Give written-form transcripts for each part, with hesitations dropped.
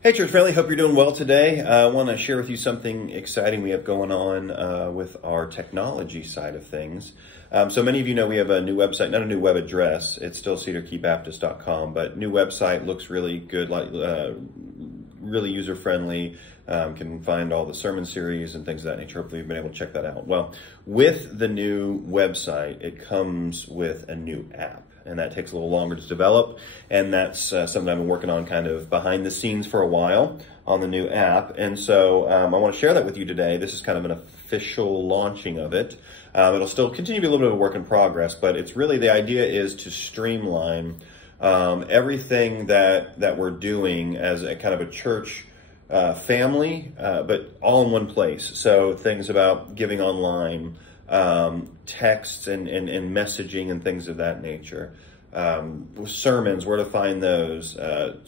Hey, church family, hope you're doing well today. I want to share with you something exciting we have going on with our technology side of things. So many of you know we have a new website, not a new web address. It's still cedarkeybaptist.com, but new website, looks really good, really user-friendly. Can find all the sermon series and things of that nature. Hopefully you've been able to check that out. Well, with the new website, it comes with a new app. And that takes a little longer to develop. And that's something I've been working on kind of behind the scenes for a while on the new app. And so I want to share that with you today. This is kind of an official launching of it. It'll still continue to be a little bit of a work in progress, but it's really, the idea is to streamline everything that we're doing as a kind of a church family, but all in one place. So things about giving online, texts and messaging and things of that nature, sermons, where to find those,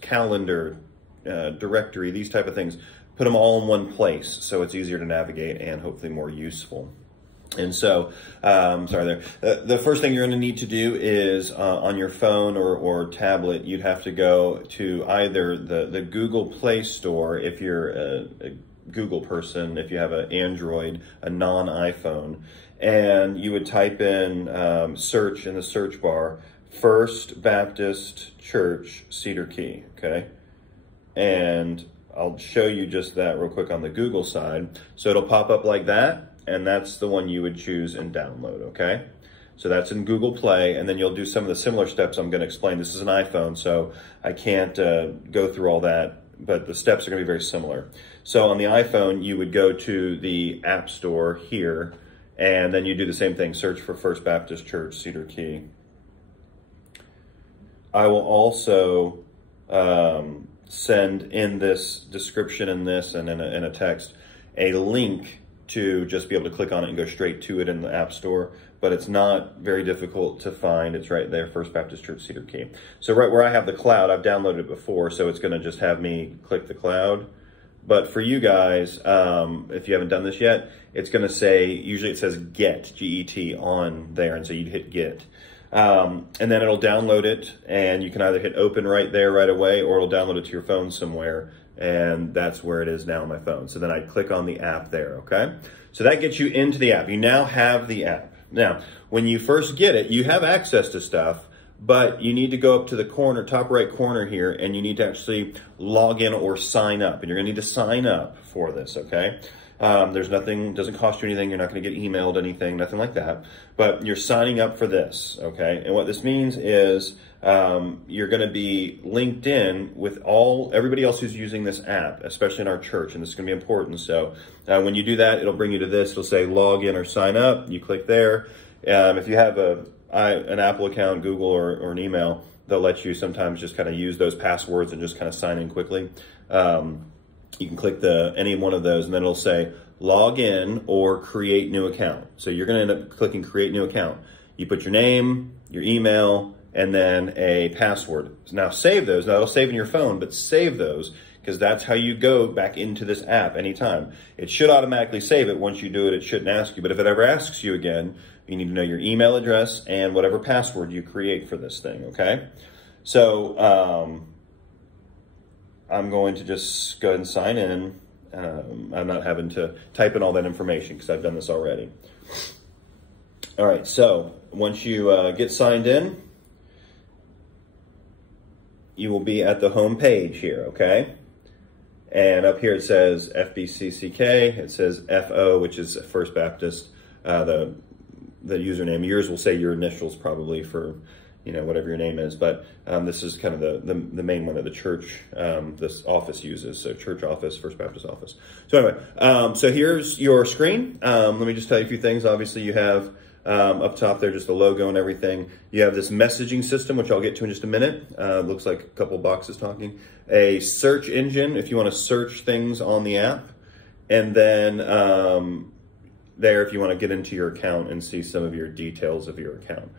calendar, directory, these type of things, put them all in one place so it's easier to navigate and hopefully more useful. And so, the first thing you're going to need to do is on your phone or tablet, you'd have to go to either the Google Play Store if you're a Google person, if you have an Android, a non-iPhone, and you would type in search in the search bar, First Baptist Church, Cedar Key, okay? And I'll show you just that real quick on the Google side. So it'll pop up like that, and that's the one you would choose and download, okay? So that's in Google Play, and then you'll do some of the similar steps I'm going to explain. This is an iPhone, so I can't go through all that, but the steps are going to be very similar. So on the iPhone, you would go to the App Store here, and then you do the same thing, search for First Baptist Church, Cedar Key. I will also send in this description in this and in a text a link to just be able to click on it and go straight to it in the App Store, but it's not very difficult to find. It's right there, First Baptist Church, Cedar Key. So right where I have the cloud, I've downloaded it before, so it's going to just have me click the cloud. But for you guys, if you haven't done this yet, it's going to say, usually it says get, G-E-T, on there, and so you'd hit get. And then it'll download it, and you can either hit open right there right away, or it'll download it to your phone somewhere, and that's where it is now on my phone. So then I click on the app there, okay? So that gets you into the app. You now have the app. Now, when you first get it, you have access to stuff, but you need to go up to the corner, top right corner here, and you need to actually log in or sign up. And you're gonna need to sign up for this, okay? There's nothing, doesn't cost you anything. You're not gonna get emailed anything, nothing like that. But you're signing up for this, okay? And what this means is you're gonna be linked in with everybody else who's using this app, especially in our church, and this is gonna be important. So when you do that, it'll bring you to this. It'll say log in or sign up. You click there. If you have an Apple account, Google, or an email, they'll let you sometimes just kind of use those passwords and just kind of sign in quickly. You can click any one of those, and then it'll say log in or create new account. So you're going to end up clicking create new account. You put your name, your email, and then a password. Now save those. Now it'll save in your phone, but save those, because that's how you go back into this app anytime. It should automatically save it. Once you do it, it shouldn't ask you. But if it ever asks you again, you need to know your email address and whatever password you create for this thing, okay? So I'm going to just go ahead and sign in. I'm not having to type in all that information because I've done this already. All right, so once you get signed in, you will be at the home page here, okay? And up here it says FBCCK, it says FO, which is First Baptist, the username. Yours will say your initials probably for, whatever your name is, but this is kind of the main one that the church, this office uses. So church office, First Baptist office. So anyway, so here's your screen. Let me just tell you a few things. Obviously you have up top there just the logo and everything. You have this messaging system, which I'll get to in just a minute. Looks like a couple boxes talking. A search engine if you want to search things on the app. And then there if you want to get into your account and see some of your details of your account.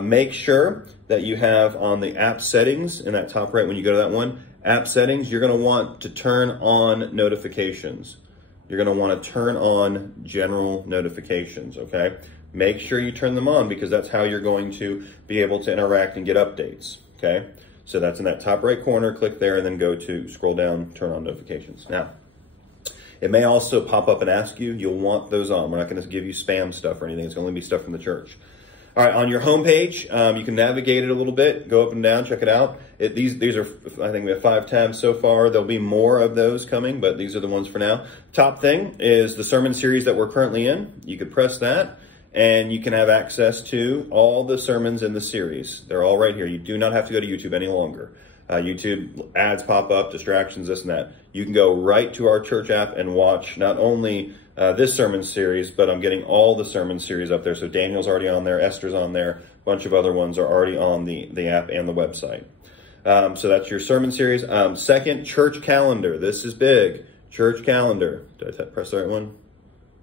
Make sure that you have on the app settings in that top right, when you go to that one, app settings, you're going to want to turn on notifications. You're going to want to turn on general notifications, okay? Make sure you turn them on because that's how you're going to be able to interact and get updates, okay? So that's in that top right corner. Click there and then go to scroll down, turn on notifications. Now, it may also pop up and ask you. You'll want those on. We're not going to give you spam stuff or anything. It's going to be stuff from the church. All right, on your homepage, you can navigate it a little bit, go up and down, check it out. These are, I think we have 5 tabs so far. There'll be more of those coming, but these are the ones for now. Top thing is the sermon series that we're currently in. You could press that, and you can have access to all the sermons in the series. They're all right here. You do not have to go to YouTube any longer. YouTube ads pop up, distractions, this and that. You can go right to our church app and watch not only this sermon series, but I'm getting all the sermon series up there. So Daniel's already on there, Esther's on there, a bunch of other ones are already on the app and the website. So that's your sermon series. Second, church calendar. This is big. Church calendar. Did I press the right one?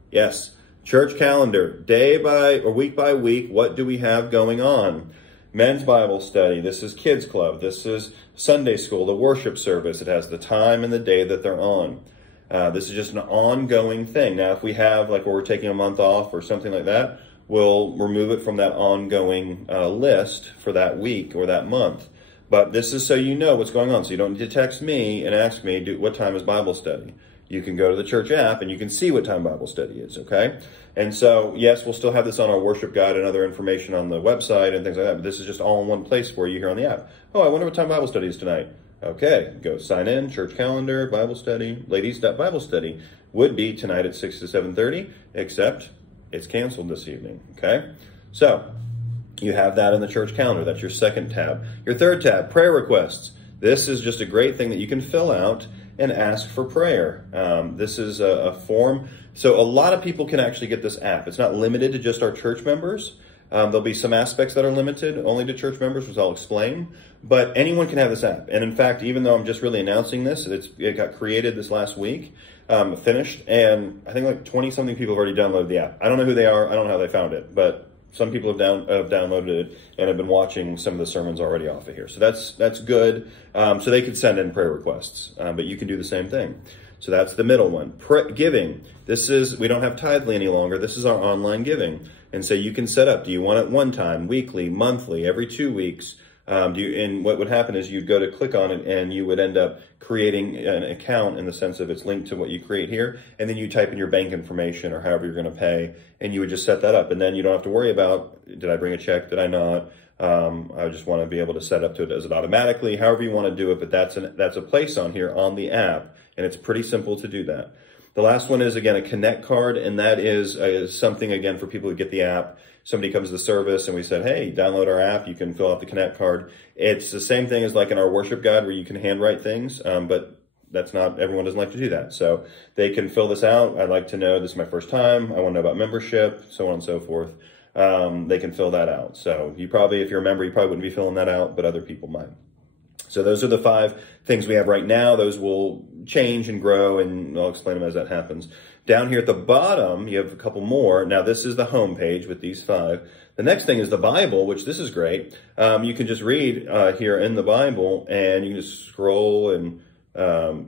Yes. Church calendar. Day by or week by week, what do we have going on? Men's Bible study. This is Kids Club. This is Sunday school, the worship service. It has the time and the day that they're on. This is just an ongoing thing. Now, if we have, like, where we're taking a month off or something like that, we'll remove it from that ongoing list for that week or that month. But this is so you know what's going on. So you don't need to text me and ask me, what time is Bible study? You can go to the church app and you can see what time Bible study is, okay? And so, yes, we'll still have this on our worship guide and other information on the website and things like that, but this is just all in one place for you here on the app. Oh, I wonder what time Bible study is tonight. Okay, go sign in, church calendar, Bible study, ladies.bible study would be tonight at 6 to 7:30, except it's canceled this evening, okay? So, you have that in the church calendar. That's your second tab. Your third tab, prayer requests. This is just a great thing that you can fill out and ask for prayer. This is a form. So a lot of people can actually get this app. It's not limited to just our church members. There'll be some aspects that are limited only to church members, which I'll explain. But anyone can have this app. And in fact, even though I'm just really announcing this, it got created this last week, finished, and I think like 20-something people have already downloaded the app. I don't know who they are. I don't know how they found it, but some people have downloaded it and have been watching some of the sermons already off of here. So that's good. So they can send in prayer requests, but you can do the same thing. So that's the middle one. Giving. We don't have Tithely any longer. This is our online giving. And so you can set up, do you want it one time, weekly, monthly, every 2 weeks? And what would happen is you'd go to click on it and you would end up creating an account in the sense of it's linked to what you create here. And then you type in your bank information or however you're going to pay, and you would just set that up. And then you don't have to worry about, did I bring a check? Did I not? I just want to be able to set up to it. Does it automatically? However you want to do it. But that's a place on here on the app. And it's pretty simple to do that. The last one is, again, a Connect card. And that is something, again, for people who get the app. Somebody comes to the service and we said, hey, download our app. You can fill out the Connect card. It's the same thing as like in our worship guide where you can handwrite things, but that's not, everyone doesn't like to do that. So they can fill this out. I'd like to know, this is my first time. I want to know about membership, so on and so forth. They can fill that out. So you probably, if you're a member, you probably wouldn't be filling that out, but other people might. So those are the 5 things we have right now. Those will change and grow, and I'll explain them as that happens. Down here at the bottom, you have a couple more. Now, this is the home page with these 5. The next thing is the Bible, which this is great. You can just read here in the Bible, and you can just scroll and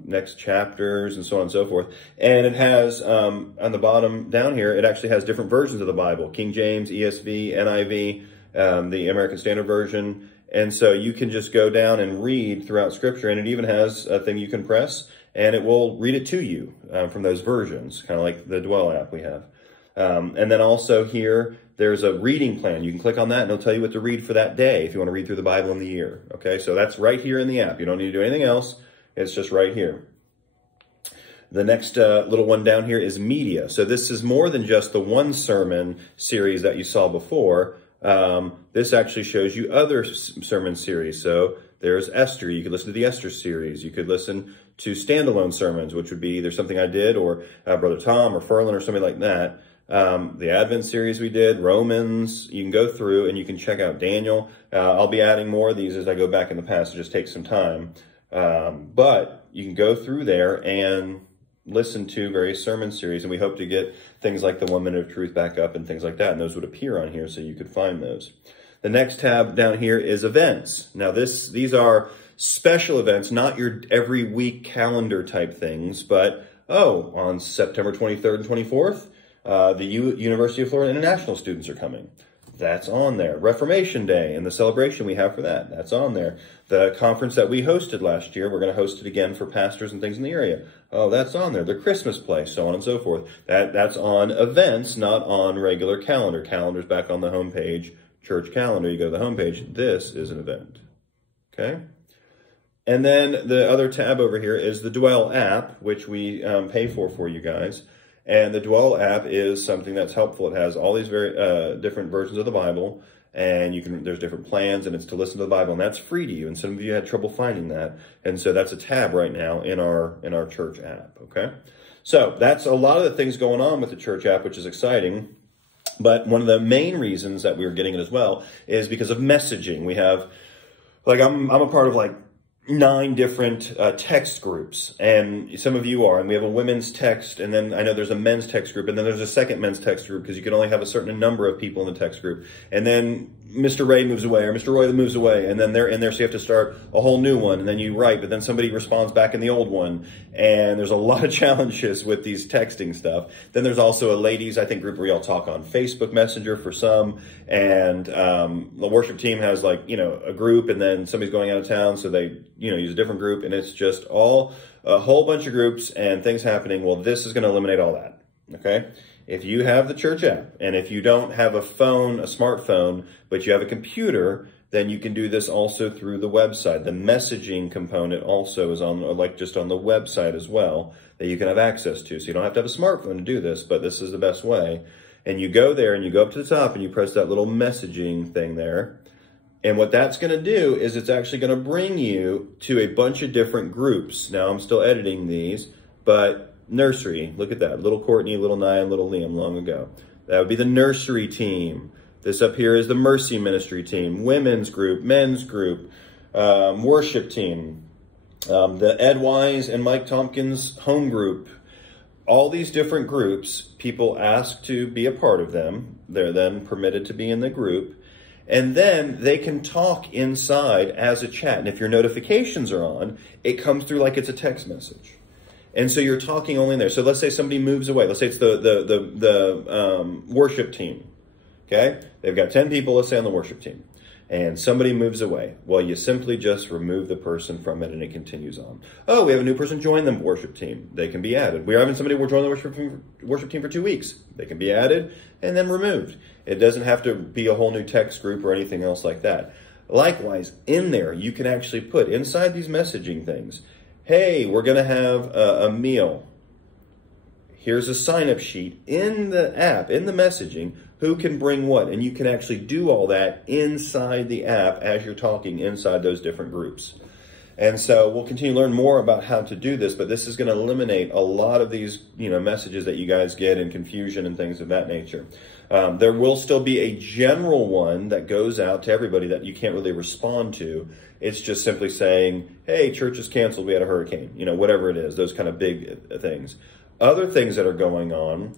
next chapters and so on and so forth. And it has, on the bottom down here, it actually has different versions of the Bible. King James, ESV, NIV, the American Standard Version. And so you can just go down and read throughout Scripture, and it even has a thing you can press, and it will read it to you from those versions, kind of like the Dwell app we have. And then also here, there's a reading plan. You can click on that, and it'll tell you what to read for that day if you want to read through the Bible in the year. Okay, so that's right here in the app. You don't need to do anything else. It's just right here. The next little one down here is media. So this is more than just the one sermon series that you saw before. This actually shows you other sermon series. So there's Esther. You could listen to the Esther series. You could listen to standalone sermons, which would be either something I did or Brother Tom or Furlan or something like that. The Advent series we did, Romans. You can go through and you can check out Daniel. I'll be adding more of these as I go back in the past. It just takes some time. But you can go through there and listen to various sermon series, and we hope to get things like the 1 Minute of Truth back up and things like that, and those would appear on here so you could find those. The next tab down here is events. Now these are special events, not your every week calendar type things, but on September 23rd and 24th, the University of Florida International students are coming. that's on there. Reformation Day and the celebration we have for that, that's on there. The conference that we hosted last year, we're going to host it again for pastors and things in the area. Oh, that's on there. The Christmas play, so on and so forth. That's on events, not on regular calendar. Calendar's back on the homepage. Church calendar, you go to the homepage. This is an event. Okay? And then the other tab over here is the Dwell app, which we pay for you guys. And the Dwell app is something that's helpful. It has all these very different versions of the Bible, and there's different plans, and it's to listen to the Bible, and that's free to you. And some of you had trouble finding that, and so that's a tab right now in our church app. Okay, so that's a lot of the things going on with the church app, which is exciting. But one of the main reasons that we were getting it as well is because of messaging. We have, like, I'm a part of like 9 different text groups, and some of you are, and we have a women's text, and then I know there's a men's text group, and then there's a second men's text group because you can only have a certain number of people in the text group, and then Mr. Ray moves away, or Mr. Roy moves away, and then they're in there, so you have to start a whole new one, and then you write, but then somebody responds back in the old one, and there's a lot of challenges with these texting stuff. Then there's also a ladies, I think, group where y'all talk on Facebook Messenger for some, and the worship team has, like, you know, a group, and then somebody's going out of town, so they, you know, use a different group, and it's just all a whole bunch of groups and things happening. Well, this is going to eliminate all that. Okay? If you have the church app, and if you don't have a phone, a smartphone, but you have a computer, then you can do this also through the website. The messaging component also is on, like, just on the website as well, that you can have access to. So you don't have to have a smartphone to do this, but this is the best way. And you go there and you go up to the top and you press that little messaging thing there. And what that's going to do is it's actually going to bring you to a bunch of different groups. Now, I'm still editing these, but nursery, look at that. Little Courtney, little Nia, and little Liam long ago. That would be the nursery team. This up here is the Mercy Ministry team, women's group, men's group, worship team, the Ed Wise and Mike Tompkins home group. All these different groups, people ask to be a part of them. They're then permitted to be in the group. And then they can talk inside as a chat. And if your notifications are on, it comes through like it's a text message. And so you're talking only in there. So let's say somebody moves away. Let's say it's the worship team. Okay? They've got 10 people, let's say, on the worship team. And somebody moves away. Well, you simply just remove the person from it and it continues on. Oh, we have a new person join the worship team. They can be added. We're having somebody join the worship team for 2 weeks. They can be added and then removed. It doesn't have to be a whole new text group or anything else like that. Likewise, in there, you can actually put inside these messaging things, hey, we're going to have a meal. Here's a sign-up sheet in the app, in the messaging, who can bring what. And you can actually do all that inside the app as you're talking inside those different groups. And so we'll continue to learn more about how to do this, but this is going to eliminate a lot of these, messages that you guys get and confusion and things of that nature. There will still be a general one that goes out to everybody that you can't really respond to. It's just simply saying, hey, church is canceled, we had a hurricane, whatever it is, those kind of big things. Other things that are going on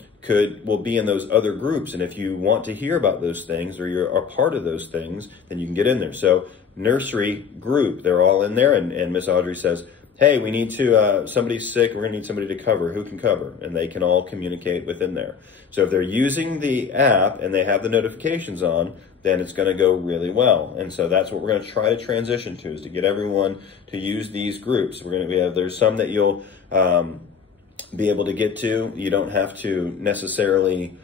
will be in those other groups. And if you want to hear about those things or you're a part of those things, then you can get in there. So nursery group, they're all in there. And Miss Audrey says, hey, we need to, somebody's sick, we're going to need somebody to cover. Who can cover? And they can all communicate within there. So if they're using the app and they have the notifications on, then it's going to go really well. And so that's what we're going to try to transition to, is to get everyone to use these groups. There's some that you'll be able to get to. You don't have to necessarily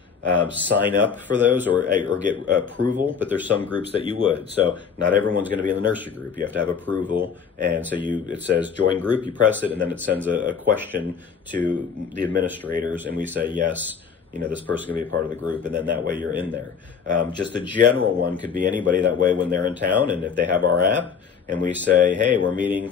sign up for those or get approval, but there's some groups that you would. So not everyone's going to be in the nursery group. You have to have approval. And so it says join group, you press it, and then it sends a question to the administrators, and we say, yes, this person's going to be a part of the group, and then that way you're in there. Just a general one could be anybody that way when they're in town, and if they have our app, and we say, hey, we're meeting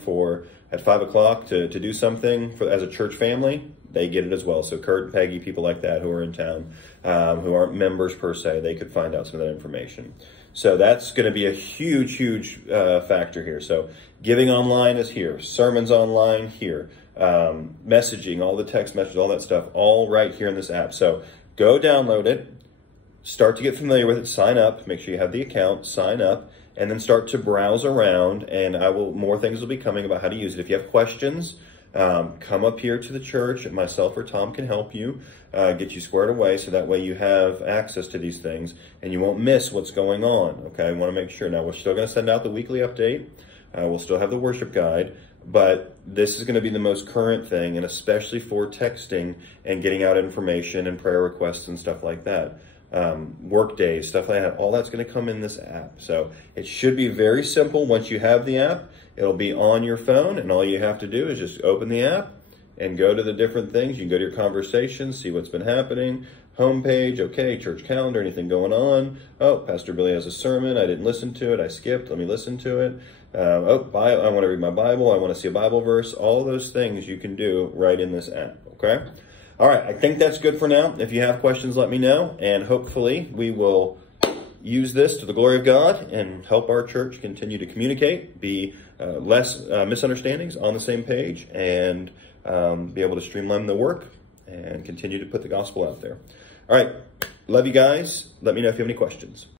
at 5 o'clock to do something as a church family, they get it as well. So Kurt and Peggy, people like that who are in town, who aren't members per se, they could find out some of that information. So that's going to be a huge, huge factor here. So giving online is here, sermons online here, messaging, all the text messages, all that stuff, all right here in this app. So go download it, start to get familiar with it, sign up, make sure you have the account, sign up, and then start to browse around, and more things will be coming about how to use it. If you have questions, come up here to the church. Myself or Tom can help you get you squared away, so that way you have access to these things and you won't miss what's going on. Okay, I want to make sure. Now, we're still going to send out the weekly update. We'll still have the worship guide, but this is going to be the most current thing, and especially for texting and getting out information and prayer requests and stuff like that. Work days, stuff like that, all that's going to come in this app. So it should be very simple. Once you have the app, it'll be on your phone, and all you have to do is just open the app and go to the different things. You can go to your conversations, see what's been happening, homepage, okay, church calendar, anything going on. Oh, Pastor Billy has a sermon. I didn't listen to it. I skipped. Let me listen to it. I want to read my Bible. I want to see a Bible verse. All those things you can do right in this app, okay? All right, I think that's good for now. If you have questions, let me know, and hopefully we will use this to the glory of God and help our church continue to communicate, be less misunderstandings, on the same page, and be able to streamline the work and continue to put the gospel out there. All right, love you guys. Let me know if you have any questions.